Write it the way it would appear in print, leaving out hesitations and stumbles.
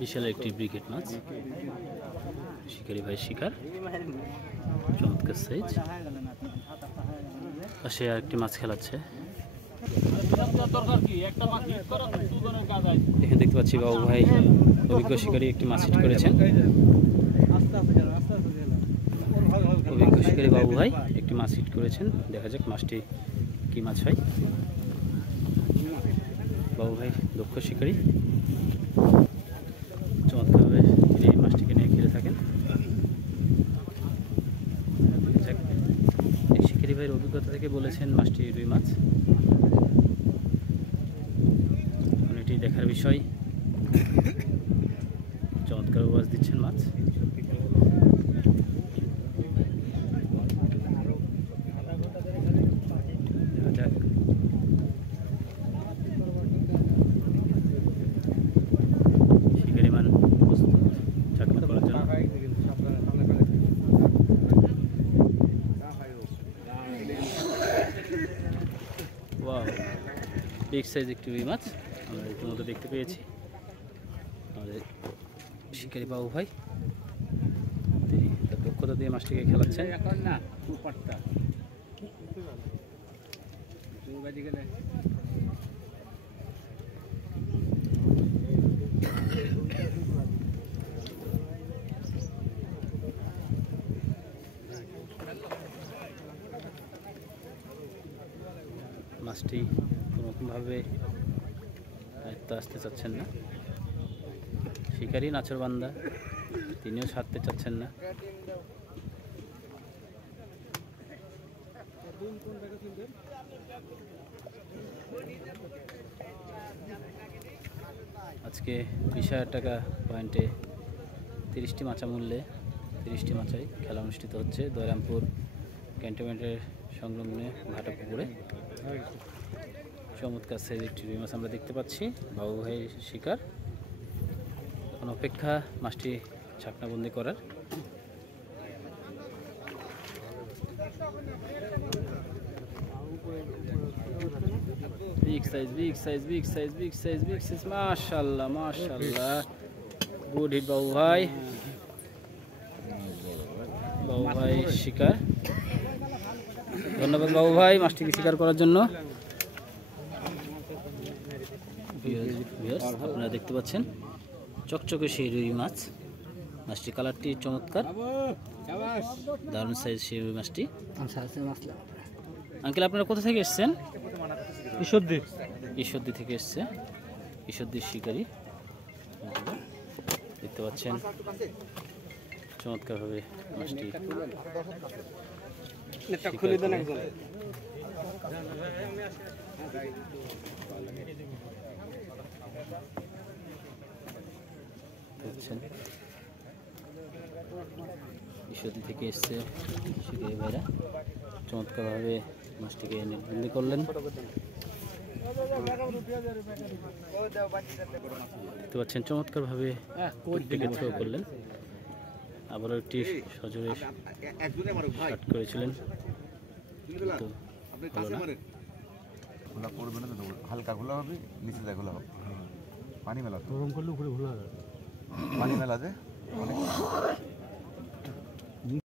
বিশাল একটি ব্রিগেড মাছ, শিকারি ভাই শিকার, চমৎকার সাইজ। পাশে আর একটি মাছ খেলাচ্ছে। এখানে দেখতে পাচ্ছি বাবু ভাই অভিজ্ঞ শিকারী একটি মাছ হিট করেছেন। অভিজ্ঞ শিকারী বাবু ভাই একটি মাছ হিট করেছেন। দেখা যাক মাছটি কি মাছ হয়। বাবু ভাই দক্ষ শিকারী, চমৎকারভাবে এই মাছটিকে নিয়ে ঘিরে থাকেন। শিকারী ভাইয়ের অভিজ্ঞতা থেকে বলেছেন মাছটি রুই মাছ। এটি দেখার বিষয়। চমৎকার আওয়াজ দিচ্ছেন মাছ। শিকারি মান প্রস্তুত চাকমা করার জন্য। ওয়াও, বিগ সাইজ একটি রুই মাছ আমরা ইতিমধ্যে দেখতে পেয়েছি। আমাদের শিকারি বাবু ভাই তিনি তার দক্ষতা দিয়ে মাছটিকে খেলাচ্ছেন। মাছটি কোনোরকমভাবে আয়ত্তে আসতে চাচ্ছেন না। শিকারি নাছোড়বান্দা, তিনিও ছাড়তে চাচ্ছেন না। আজকে 20,000 টাকা পয়েন্টে 30টি মাচা মূল্যে 30টি মাচায় খেলা অনুষ্ঠিত হচ্ছে দয়রামপুর ক্যান্টনমেন্টের সংলগ্নে ভাটাপুকুরে। চমৎকার সাইজ একটি রুই মাছ আমরা দেখতে পাচ্ছি। বাবু ভাই শিকার, এখন অপেক্ষা মাছটি ছাকনাবন্দি করার। Big size, big size, big size, big size, big size, মাশাআল্লাহ মাশাআল্লাহ। গুড হিট বাবু ভাই। বাবু ভাই শিকার, ধন্যবাদ বাবু ভাই মাছটিকে শিকার করার জন্য। আপনারা দেখতে পাচ্ছেন চকচকে সেই রুই মাছ। মাছটি কালারটি চমৎকার, দারুণ সাইজ সেই রুই মাছটি। আঙ্কেল আপনারা কোথা থেকে এসছেন? ঈশ্বরদী থেকে এসছে। ঈশ্বরদীর শিকারি দেখতে পাচ্ছেন চমৎকারভাবে মাছটি ঈশ্বরদী থেকে এসছে শিকারি ভাইরা, চমৎকারভাবে মাছটিকে নিবন্দি করলেন। দেখতে পাচ্ছেন চমৎকারভাবে থ্রো করলেন। আবারও একটি সজোরে শাট করেছিলেন, হালকা ঘোলা হবে, নিচে যায় ঘোলা হবে। পানি মেলা গরম করলে উপরে ঘোলা হবে, পানি মেলা যে